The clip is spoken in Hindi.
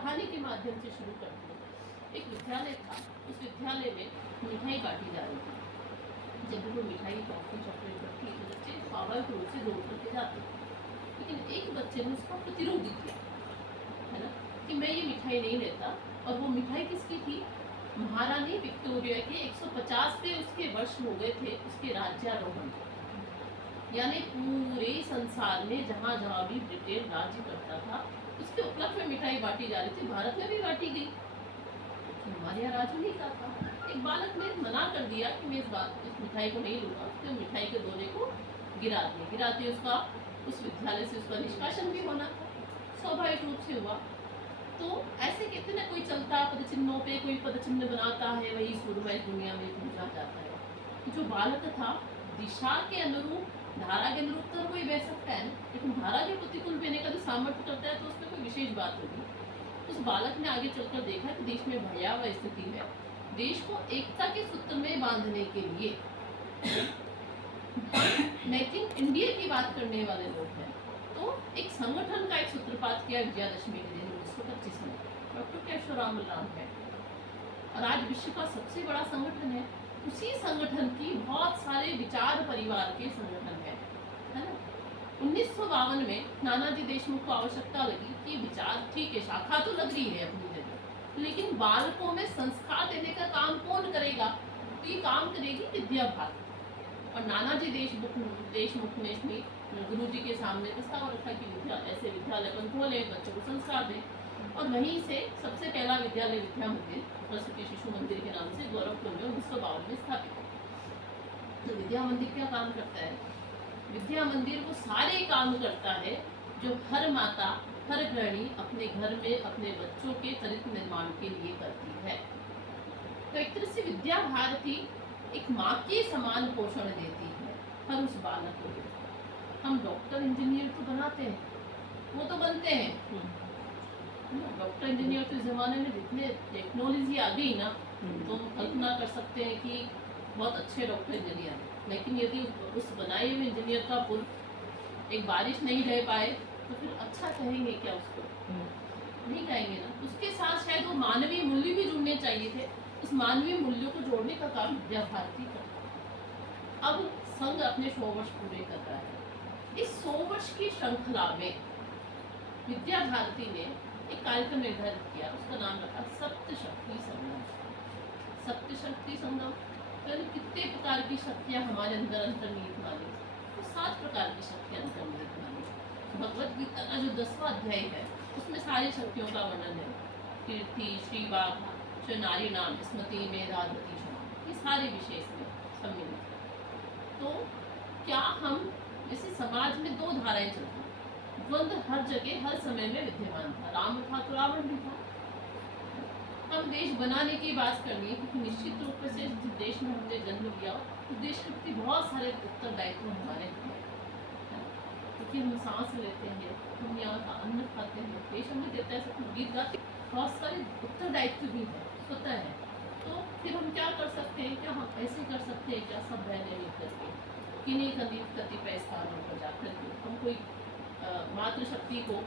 कहानी के माध्यम से शुरू करती हूँ। एक विद्यालय था, उस विद्यालय में मिठाई बांटी जा रही थी। जब भी वो मिठाई टॉफी चॉकलेट रखी तो बच्चे स्वाभाविक रूप से दौड़ करके जाते, लेकिन एक बच्चे ने उसका प्रतिरोध किया, है ना, कि मैं ये मिठाई नहीं लेता। और वो मिठाई किसकी थी? महारानी विक्टोरिया के 150वें उसके वर्ष हो गए थे उसके राज्यारोहण, यानी पूरे संसार में जहाँ जहाँ भी ब्रिटेन राज्य करता था उसके उपलक्ष्य में मिठाई बांटी जा रही थी। भारत में भी बांटी गई, हमारे यहाँ राज नहीं का था। एक बालक ने मना कर दिया कि मैं इस मिठाई को नहीं लूंगा, तो मिठाई के दोने को गिराते उसका उस विद्यालय से उसका निष्कासन भी होना था, स्वाभाविक रूप से हुआ। तो ऐसे कहते ना, कोई चलता पदचिन्हों पे कोई पदचिन्ह बनाता है, वही सूर्यमय दुनिया में पहुंचा जाता है। जो बालक था दिशा के अनुरूप, धारा के अनुरूप तो कोई बह सकता है, लेकिन धारा के प्रतिकूल बहने का जो सामर्थ्य करता है तो उसमें कोई विशेष बात होगी। उस बालक ने आगे चलकर देखा कि देश में भयावह स्थिति है, देश को एकता के सूत्र में बांधने के लिए मेक इन इंडिया की बात करने वाले लोग हैं, तो एक संगठन का एक सूत्रपात किया विजयादशमी के दिन 1925 में। डॉक्टर केशवराम राम है और आज विश्व का सबसे बड़ा संगठन है। उसी संगठन की बहुत सारे विचार परिवार के संगठन है ना। 1952 में नानाजी देशमुख को आवश्यकता लगी कि विचार ठीक है, शाखा तो लग रही है अपनी जगह, लेकिन बालकों में संस्कार देने का काम कौन करेगा? तो ये काम करेगी विद्या भारती। और नानाजी देशमुख ने इसमें गुरु जी के सामने प्रस्ताव रखा कि ऐसे विद्यालय अपन खोले, बच्चों को संस्कार दें। और वहीं से सबसे पहला विद्यालय विद्या मंदिर सरस्वती शिशु मंदिर के नाम से गोरखपुर में 1952 में स्थापित है। तो विद्या मंदिर क्या काम करता है? विद्या मंदिर वो सारे काम करता है जो हर माता, हर गृहिणी अपने घर में अपने बच्चों के चरित्र निर्माण के लिए करती है। तो एक तरह से विद्या भारती एक माँ के समान पोषण देती है हर उस बालक को। हम डॉक्टर इंजीनियर तो बनाते हैं, वो तो बनते हैं, डॉक्टर इंजीनियर तो इस जमाने में जितने टेक्नोलॉजी आ गई ना, तो हम कल्पना कर सकते हैं कि बहुत अच्छे डॉक्टर इंजीनियर हैं। लेकिन यदि उस बनाए हुए इंजीनियर का पुल एक बारिश नहीं रह पाए तो फिर अच्छा कहेंगे क्या उसको? नहीं कहेंगे ना। उसके साथ शायद वो मानवीय मूल्य भी जुड़ने चाहिए थे, उस मानवीय मूल्यों को जोड़ने का काम विद्या भारती करता। अब संघ अपने 100 वर्ष पूरे कर रहा है। इस 100 वर्ष की श्रृंखला में विद्या भारती ने एक कार्यक्रम निर्धारित किया, उसका नाम रखा सप्तशक्ति संगम। सप्तशक्ति संगम यानी कितने प्रकार की शक्तियाँ हमारे अंदर अंतर्निहित मानी, तो 7 प्रकार की शक्तियाँ अंतर्निहित मानी। भगवद गीता का जो 10वां अध्याय है उसमें सारी शक्तियों का वर्णन है। कीर्ति, श्रीबाग, नारी नाम, स्मृति, मेधाधति, क्षमा, ये सारे विशेष में सम्मिलित है। तो क्या हम जैसे समाज में 2 धाराएं चलती, द्वंद्व हर जगह हर समय में विद्यमान था। राम था तो रावण भी था। हम देश बनाने की बात करनी है, क्योंकि निश्चित रूप से जिस देश में हमने जन्म लिया उस देश के प्रति बहुत सारे उत्तरदायित्व हमारे हैं, क्योंकि हम सांस लेते हैं, हम यहाँ का अन्न खाते हैं, देश हमें देता है, सब गीत गाते, बहुत सारे उत्तरदायित्व भी है, स्वतः है। तो फिर हम क्या कर सकते हैं? क्या हम ऐसे कर सकते हैं क्या सब बहने मिल करके किन्हीं कतिपय स्थानों पर जाकर के हम कोई मातृशक्ति को